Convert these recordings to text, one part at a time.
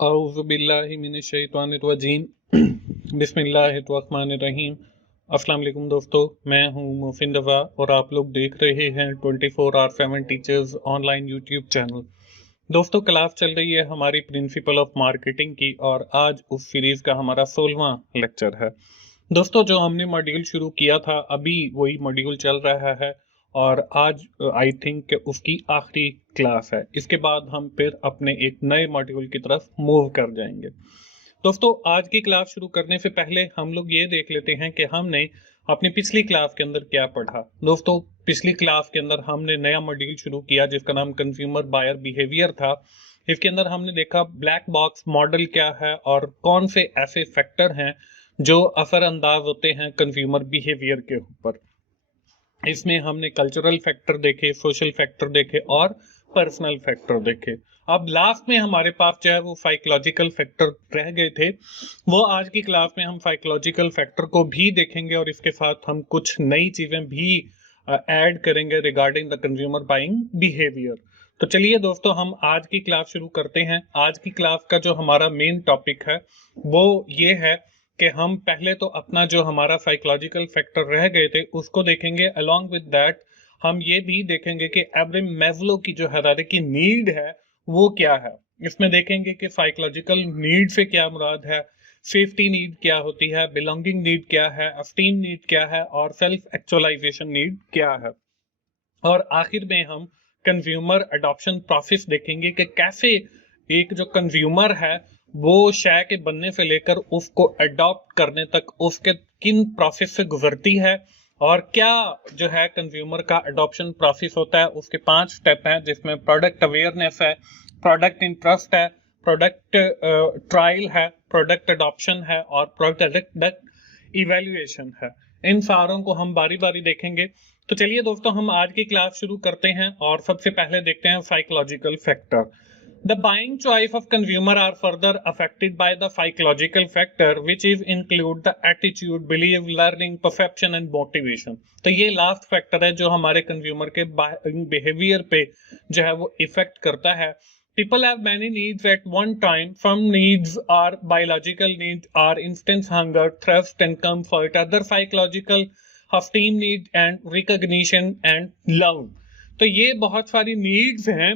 औज़ुबिल्लाहिमिनश्शैतानिर्रजीम बिस्मिल्लाहिर्रहमानिर्रहीम। अस्सलाम वालेकुम दोस्तों, मैं हूं मोहसिन रज़ा और आप लोग देख रहे हैं 24/7 टीचर्स ऑनलाइन यूट्यूब चैनल। दोस्तों, क्लास चल रही है हमारी प्रिंसिपल ऑफ मार्केटिंग की और आज उस सीरीज का हमारा 16वां लेक्चर है। दोस्तों, जो हमने मॉड्यूल शुरू किया था अभी वही मॉड्यूल चल रहा है और आज आई थिंक उसकी आखिरी क्लास है। इसके बाद हम फिर अपने एक नए मॉड्यूल की तरफ मूव कर जाएंगे। दोस्तों, आज की क्लास शुरू करने से पहले हम लोग ये देख लेते हैं कि हमने अपनी पिछली क्लास के अंदर क्या पढ़ा। दोस्तों, पिछली क्लास के अंदर हमने नया मॉड्यूल शुरू किया जिसका नाम कंज्यूमर बायर बिहेवियर था। इसके अंदर हमने देखा ब्लैक बॉक्स मॉडल क्या है और कौन से ऐसे फैक्टर हैं जो असरअंदाज होते हैं कंज्यूमर बिहेवियर के ऊपर। इसमें हमने कल्चरल फैक्टर देखे, सोशल फैक्टर देखे और पर्सनल फैक्टर देखे। अब लास्ट में हमारे पास जो है वो साइकोलॉजिकल फैक्टर रह गए थे। वो आज की क्लास में हम साइकोलॉजिकल फैक्टर को भी देखेंगे और इसके साथ हम कुछ नई चीजें भी ऐड करेंगे regarding the consumer buying behaviour. तो चलिए दोस्तों, हम आज की क्लास शुरू करते हैं। आज की क्लास का जो हमारा मेन टॉपिक है वो ये है कि हम पहले तो अपना जो हमारा साइकोलॉजिकल फैक्टर रह गए थे उसको देखेंगे। अलोंग विद दैट हम ये भी देखेंगे कि एब्राहम मैस्लो की जो हायरार्की नीड है वो क्या है। इसमें देखेंगे कि साइकोलॉजिकल नीड से क्या मुराद है, सेफ्टी नीड क्या होती है, बिलोंगिंग नीड क्या है, एस्टीम नीड क्या है और सेल्फ एक्चुअलाइजेशन नीड क्या है। और आखिर में हम कंज्यूमर अडॉप्शन प्रोसेस देखेंगे कि कैसे एक जो कंज्यूमर है वो शय के बनने से लेकर उसको अडॉप्ट करने तक उसके किन प्रोसेस से गुजरती है और क्या जो है कंज्यूमर का अडॉप्शन प्रोसेस होता है। उसके 5 स्टेप हैं जिसमें प्रोडक्ट अवेयरनेस है, प्रोडक्ट इंटरेस्ट है, प्रोडक्ट ट्रायल है, प्रोडक्ट अडॉप्शन है और प्रोडक्ट इवेल्युएशन है। इन सारों को हम बारी बारी देखेंगे। तो चलिए दोस्तों, हम आज की क्लास शुरू करते हैं और सबसे पहले देखते हैं psychological factor. The buying choice of consumer are further affected by the psychological factor, which is include the attitude, belief, learning, perception and motivation। तो ये लास्ट फैक्टर है जो हमारे कंज्यूमर के बिहेवियर पे जो है वो इफेक्ट करता है। People have many needs at one time. Some needs are biological needs, are instant hunger, thirst and comfort. Other psychological, esteem need and recognition and love। तो ये बहुत सारी नीड्स हैं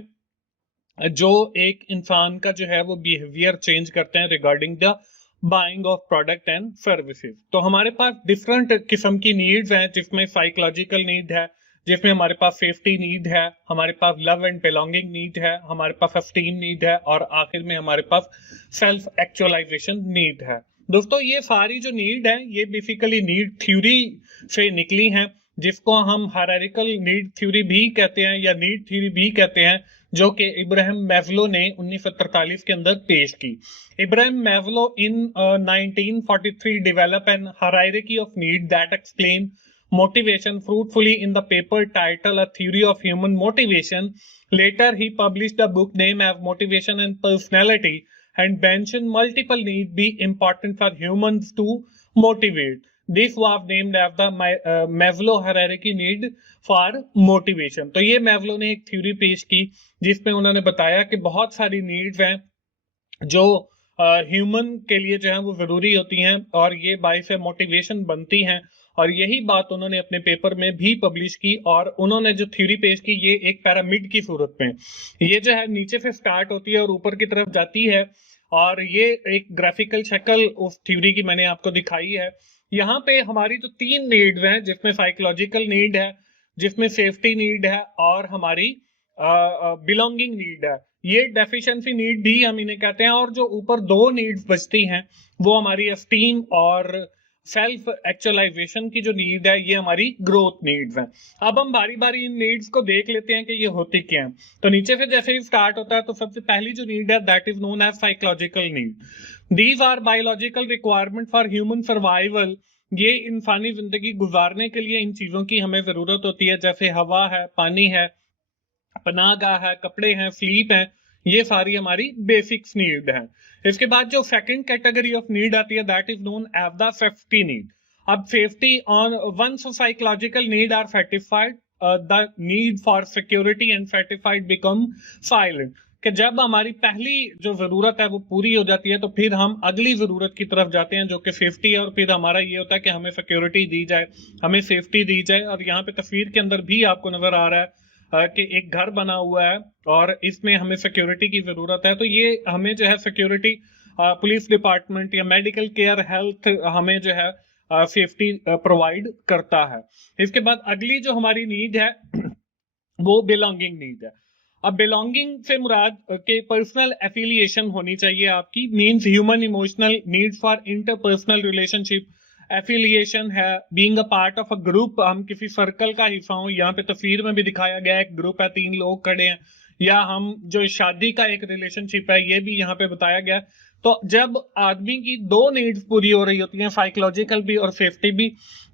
जो एक इंसान का जो है वो बिहेवियर चेंज करते हैं regarding the buying of product and services. तो हमारे पास डिफरेंट किस्म की नीड्स हैं जिसमें साइकोलॉजिकल नीड है, जिसमें हमारे पास सेफ्टी नीड है, हमारे पास लव एंड बिलोंगिंग नीड है, हमारे पास एस्टीम नीड है और आखिर में हमारे पास सेल्फ एक्चुअलाइजेशन नीड है। दोस्तों, ये सारी जो नीड है ये बेसिकली नीड थ्योरी से निकली हैं जिसको हम हायरार्किकल नीड थ्योरी भी कहते हैं या नीड थ्योरी भी कहते हैं, जो कि इब्राहिम मैस्लो ने 1943 के अंदर पेश की। Ibrahim Maslow in 1943 develop an hierarchy of need that explain motivation fruitfully in the paper titled A Theory of Human Motivation. Later he published a book named as Motivation and Personality and mentioned multiple needs be important for humans to motivate. This was named as the Maslow hierarchy need for motivation। तो ये Maslow ने एक theory पेश की जिसमें उन्होंने बताया कि बहुत सारी नीड्स हैं जो ह्यूमन के लिए जो है वो जरूरी होती हैं और ये बाइस मोटिवेशन बनती हैं। और यही बात उन्होंने अपने पेपर में भी पब्लिश की और उन्होंने जो थ्योरी पेश की ये एक पिरामिड की सूरत में, ये जो है नीचे से स्टार्ट होती है और ऊपर की तरफ जाती है और ये एक ग्राफिकल शक्ल उस थ्योरी की मैंने आपको दिखाई है। यहाँ पे हमारी जो 3 नीड्स हैं जिसमें साइकोलॉजिकल नीड है, जिसमें सेफ्टी नीड है और हमारी बिलोंगिंग नीड है, ये डेफिशिएंसी नीड भी हम इन्हें कहते हैं। और जो ऊपर 2 नीड्स बचती हैं वो हमारी एस्टीम और सेल्फ एक्चुअलाइजेशन की जो नीड है ये हमारी ग्रोथ नीड्स हैं। अब हम बारी बारी इन नीड्स को देख लेते हैं कि ये होती क्या है। तो नीचे से जैसे ही स्टार्ट होता है तो सबसे पहली जो नीड है that is known as psychological need. These are biological requirement for human survival. ये इंसानी जिंदगी गुजारने के लिए इन चीजों की हमें जरूरत होती है, जैसे हवा है, पानी है, पनाहगाह है, कपड़े हैं, स्लीप है, ये सारी हमारी बेसिक्स नीड है। इसके बाद जो सेकंड कैटेगरी ऑफ नीड आती है that is known as the safety need. अब safety on once psychological need are satisfied the need for security and satisfied become silent. कि जब हमारी पहली जो जरूरत है वो पूरी हो जाती है तो फिर हम अगली जरूरत की तरफ जाते हैं जो कि सेफ्टी है, और फिर हमारा ये होता है कि हमें सिक्योरिटी दी जाए, हमें सेफ्टी दी जाए। और यहाँ पे तस्वीर के अंदर भी आपको नजर आ रहा है कि एक घर बना हुआ है और इसमें हमें सिक्योरिटी की जरूरत है। तो ये हमें जो है सिक्योरिटी पुलिस डिपार्टमेंट या मेडिकल केयर हेल्थ हमें जो है सेफ्टी प्रोवाइड करता है। इसके बाद अगली जो हमारी नीड है वो बिलोंगिंग नीड है। अब बिलोंगिंग से मुराद के पर्सनल एफिलिएशन होनी चाहिए आपकी, means human emotional need for interpersonal relationship. Affiliation है being a part of a group, हम किसी सर्कल का हिस्सा हो। यहाँ पे तस्वीर में भी दिखाया गया है एक ग्रुप है, 3 लोग खड़े हैं, या हम जो शादी का एक रिलेशनशिप है ये भी यहाँ पे बताया गया। तो जब आदमी की 2 नीड्स पूरी हो रही होती हैं, साइकोलॉजिकल भी और सेफ्टी भी,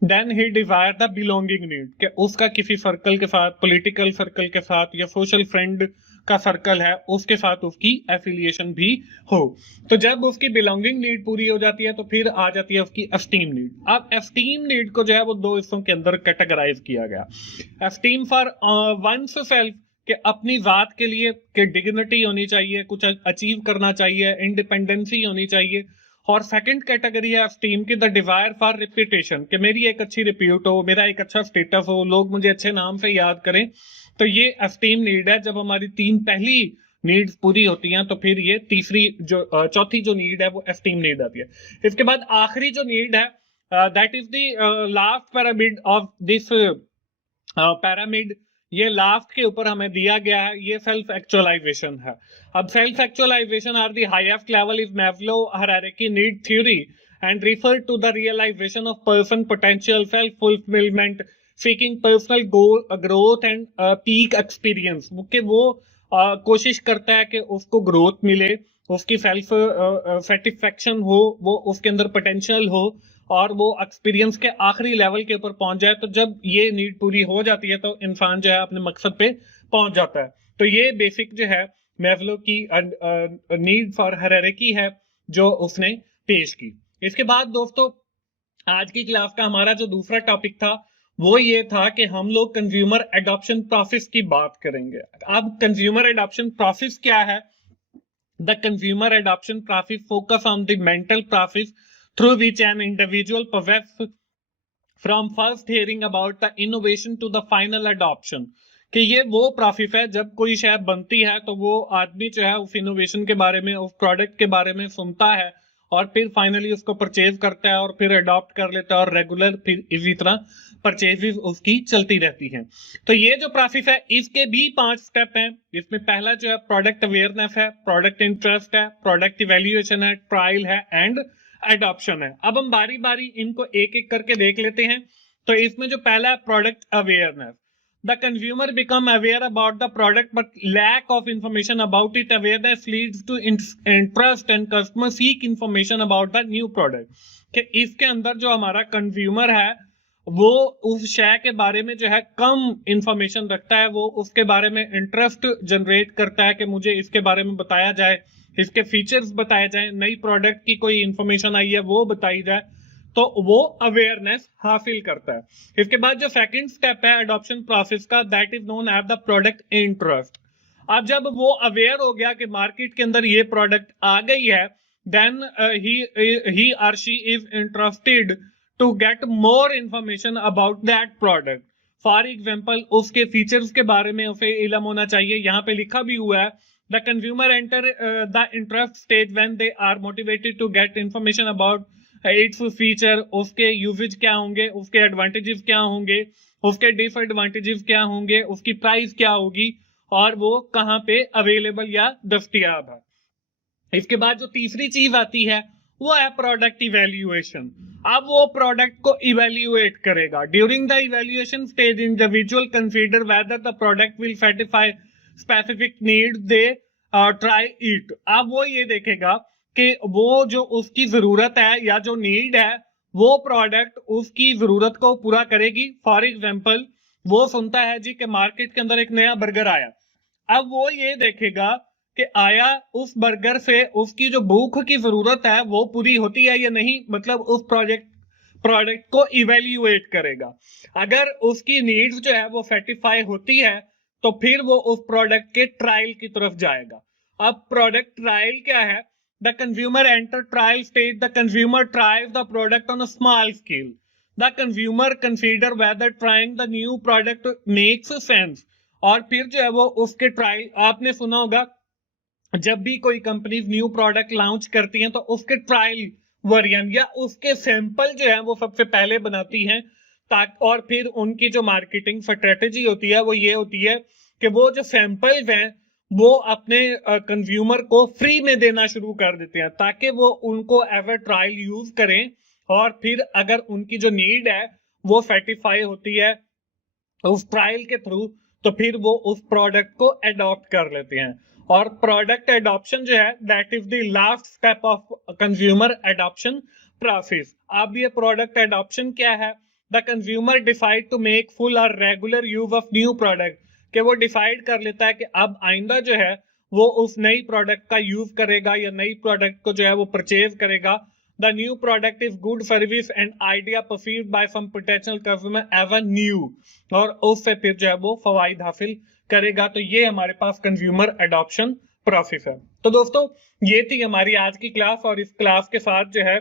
then he desire the belonging need, कि उसका किसी सर्कल के साथ, पॉलिटिकल सर्कल के साथ या सोशल फ्रेंड का सर्कल है उसके साथ उसकी एफिलिएशन भी हो। तो जब उसकी बिलोंगिंग नीड पूरी हो जाती है तो फिर आ जाती है उसकी एस्टीम नीड। अब एस्टीम नीड को जो है वो 2 हिस्सों के अंदर कैटेगराइज किया गया। एस्टीम फॉर वंस सेल्फ, कि अपनी जात के लिए कि डिग्निटी होनी चाहिए, कुछ अचीव करना चाहिए, इंडिपेंडेंसी होनी चाहिए। और सेकंड कैटेगरी है एस्टीम की द डिजायर फॉर रिप्यूटेशन, कि मेरी एक अच्छी रिप्यूट हो, मेरा एक अच्छा स्टेटस हो, लोग मुझे अच्छे नाम से याद करें। तो ये एस्टीम नीड है। जब हमारी 3 पहली नीड्स पूरी होती हैं तो फिर ये तीसरी जो चौथी जो नीड है वो एस्टीम नीड आती है। इसके बाद आखिरी जो नीड है that is the last pyramid of this pyramid, ये लास्ट के ऊपर हमें दिया गया है, ये सेल्फ एक्चुअलाइजेशन है। अब self actualization are the highest level is Maslow hierarchy need theory and refer to the realization of person potential self fulfilment seeking personal growth and peak experience, कि वो कोशिश करता है कि उसको ग्रोथ मिले, उसकी सेल्फ सेटिस्फेक्शन हो, वो उसके अंदर पोटेंशियल हो और वो एक्सपीरियंस के आखिरी लेवल के ऊपर पहुंच जाए। तो जब ये नीड पूरी हो जाती है तो इंसान जो है अपने मकसद पे पहुंच जाता है। तो ये बेसिक जो है मैस्लो की नीड फॉर हायरार्की है जो उसने पेश की। इसके बाद दोस्तों आज की क्लास का हमारा जो दूसरा टॉपिक था वो ये था कि हम लोग कंज्यूमर एडॉप्शन प्रोसेस की बात करेंगे। अब कंज्यूमर एडॉप्शन प्रोसेस क्या है? The consumer adoption process focus on the mental process through which an individual possesses from first hearing about the innovation to the final adoption, कि ये वो प्रोसेस है जब कोई शय बनती है तो वो आदमी जो है उस इनोवेशन के बारे में, उस प्रोडक्ट के बारे में सुनता है और फिर फाइनली उसको परचेज करता है और फिर अडॉप्ट कर लेता है और रेगुलर फिर इसी तरह परचेजेस उसकी चलती रहती हैं। तो ये जो प्रोसेस है इसके भी 5 स्टेप हैं। इसमें पहला जो है प्रोडक्ट अवेयरनेस है, प्रोडक्ट इंटरेस्ट है, प्रोडक्ट इवेल्युएशन है, ट्रायल है एंड एडॉप्शन है। अब हम बारी बारी इनको एक एक करके देख लेते हैं। तो इसमें जो पहला है product awareness, the consumer become aware about the product but lack of information about it. Awareness leads to interest and customer seek information about the new product, कि इसके अंदर जो हमारा कंज्यूमर है वो उस शय के बारे में जो है कम इंफॉर्मेशन रखता है, वो उसके बारे में इंटरेस्ट जनरेट करता है कि मुझे इसके बारे में बताया जाए, इसके फीचर्स बताए जाए, नई प्रोडक्ट की कोई इंफॉर्मेशन आई है वो बताई जाए, तो वो अवेयरनेस हासिल करता है। इसके बाद जो सेकंड स्टेप है अडॉप्शन प्रोसेस का, that is known as the product interest. अब जब वो अवेयर हो गया कि मार्केट के अंदर ये प्रोडक्ट आ गई है, देन ही और she is interested to get more information about that product. For example उसके फीचर्स के बारे में उसे इल्म होना चाहिए। यहाँ पे लिखा भी हुआ है the consumer enter the interest stage when they are motivated to get information about its feature, उसके यूजेज क्या होंगे, उसके एडवांटेजेस क्या होंगे, उसके डिसएडवांटेजेस क्या होंगे, उसकी प्राइस क्या होगी और वो कहाँ पे अवेलेबल या दस्तयाब है। इसके बाद जो तीसरी चीज आती है वो है प्रोडक्ट इवेल्युएशन। अब वो प्रोडक्ट को इवेल्युएट करेगा। During the evaluation stage individual consider whether the product will satisfy specific need, they try it. अब वो ये देखेगा कि वो जो उसकी जरूरत है या जो नीड है वो प्रोडक्ट उसकी जरूरत को पूरा करेगी। फॉर एग्जाम्पल वो सुनता है जी कि मार्केट के अंदर एक नया बर्गर आया। अब वो ये देखेगा कि आया उस बर्गर से उसकी जो भूख की जरूरत है वो पूरी होती है या नहीं, मतलब उस प्रोडक्ट को इवेल्युएट करेगा। अगर उसकी नीड्स जो है वो सेटिस्फाई होती है तो फिर वो उस प्रोडक्ट के ट्रायल की तरफ जाएगा। अब प्रोडक्ट ट्रायल क्या है? The consumer enter trial stage, the consumer tries the product on a small scale, the consumer consider whether trying the new product makes sense. और फिर जो है वो उसके ट्रायल, आपने सुना होगा जब भी कोई कंपनी न्यू प्रोडक्ट लॉन्च करती है तो उसके ट्रायल वर्जन या उसके सैंपल जो है वो सबसे पहले बनाती हैं, ताकि और फिर उनकी जो मार्केटिंग स्ट्रेटेजी होती है वो ये होती है कि वो जो सैंपल्स हैं वो अपने कंज्यूमर को फ्री में देना शुरू कर देते हैं, ताकि वो उनको एवर ट्रायल यूज करें और फिर अगर उनकी जो नीड है वो सेटिस्फाई होती है उस ट्रायल के थ्रू, तो फिर वो उस प्रोडक्ट को अडॉप्ट कर लेते हैं। और प्रोडक्ट एडॉप्शन जो है that is the last step of consumer adoption process. अब ये प्रोडक्ट एडॉप्शन क्या है? The consumer decide to make full और regular use of new product, कि वो डिसाइड कर लेता है कि अब आइंदा जो है वो उस नई प्रोडक्ट का यूज करेगा या नई प्रोडक्ट को जो है वो परचेज करेगा। The new product is good service and idea perceived by some potential customer as a new, और उससे फिर जो है वो फवाइद हासिल करेगा। तो ये हमारे पास कंज्यूमर एडॉप्शन प्रोसेस है। तो दोस्तों ये थी हमारी आज की क्लास, और इस क्लास के साथ जो है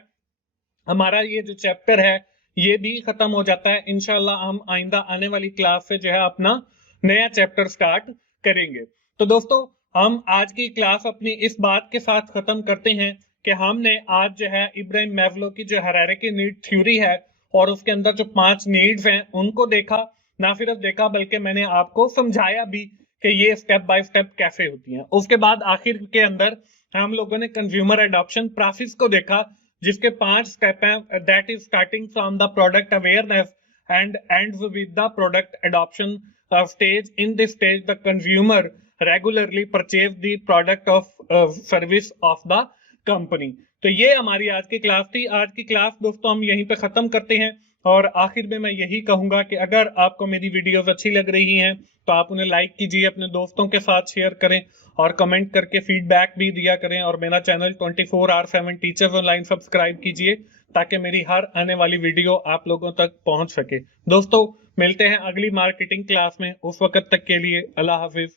हमारा ये जो चैप्टर है ये भी खत्म हो जाता है। इंशाल्लाह हम आइंदा आने वाली क्लास से जो है अपना नया चैप्टर स्टार्ट करेंगे। तो दोस्तों हम आज की क्लास अपनी इस बात के साथ खत्म करते हैं कि हमने आज जो है इब्राहिम मैस्लो की जो हायरार्की नीड थ्योरी है और उसके अंदर जो 5 नीड्स हैं उनको देखा। ना सिर्फ देखा बल्कि मैंने आपको समझाया भी कि ये स्टेप बाय स्टेप कैसे होती हैं। उसके बाद आखिर के अंदर हम लोगों ने कंज्यूमर एडॉप्शन प्रोसेस को देखा, जिसके 5 स्टेप हैं। That is starting from the product awareness and ends with the product adoption stage. In this stage the consumer regularly purchase the product of service of the company. तो ये हमारी आज की class थी। आज की क्लास दोस्तों हम यहीं पे खत्म करते हैं, और आखिर में मैं यही कहूंगा कि अगर आपको मेरी वीडियोस अच्छी लग रही हैं तो आप उन्हें लाइक कीजिए, अपने दोस्तों के साथ शेयर करें और कमेंट करके फीडबैक भी दिया करें, और मेरा चैनल 24/7 टीचर्स ऑनलाइन सब्सक्राइब कीजिए ताकि मेरी हर आने वाली वीडियो आप लोगों तक पहुंच सके। दोस्तों मिलते हैं अगली मार्केटिंग क्लास में, उस वक्त तक के लिए अल्लाह हाफिज।